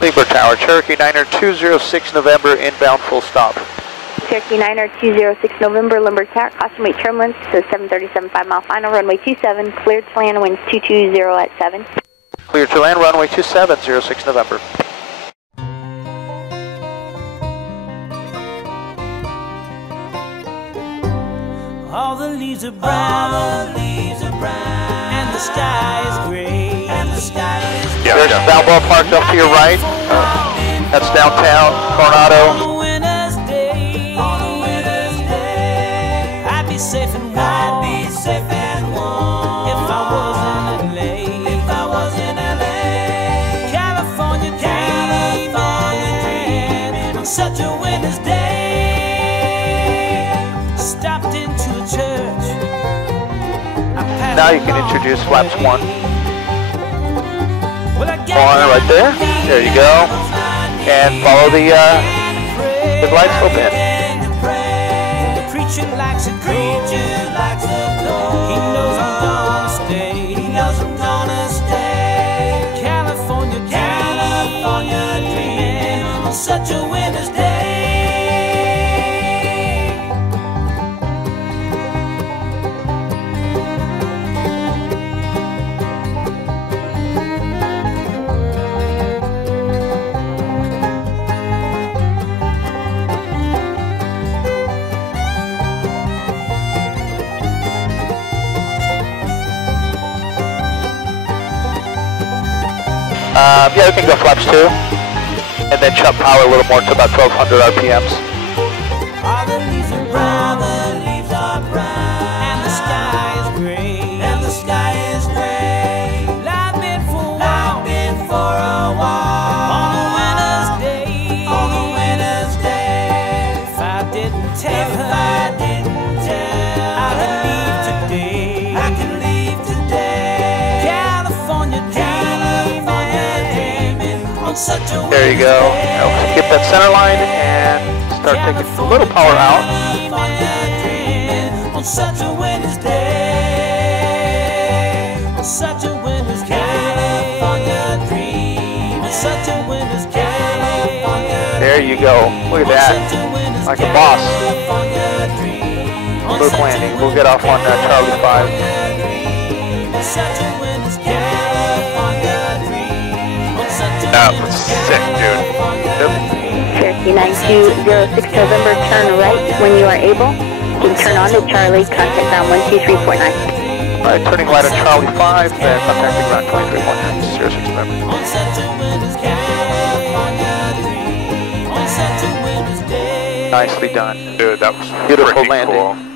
Lindbergh Tower, Cherokee 9er 206 November, inbound full stop. Cherokee 9er 206 November, Lindbergh Tower, caution weight turbulence, says 737 5 mile final, runway 27, cleared to land, winds 220 at 7. Clear to land, runway 27, 06 November. All the leaves are brown, and the sky is gray. There's Balboa Park up to your right. That's downtown, Coronado. On a winter's day, I'd be safe and warm. If I was in LA, California dreaming on such a winter's day. Stopped into a church. Now you can introduce flaps 1. Well, I got Right there. There you go. And follow the lights open. The preacher likes a glow. He knows I'm gonna stay. California dreaming on such a winter's day. Yeah, we can go flaps 2. And then chop power a little more to about 1200 RPMs. All the leaves are brown, and the sky is gray. I've been for a while, on a winter's day. If I didn't tell her, I could leave today. California dreaming on such a winter's day. There you go. Now get that center line and start taking a little power out. On such a winter's day. On such a winter's day. California dream. On such a winter's day. There you go. Look at that. Like a boss. Loop landing. We'll get off on Charlie 5. That was sick, dude. Yep. Cherokee 9206 November, turn right when you are able. You can turn on to Charlie, contact ground 123.9. Alright, turning right on Charlie 5, then contacting ground 23.9, 06 November. Nicely done. Dude, that was Beautiful freaking landing. cool.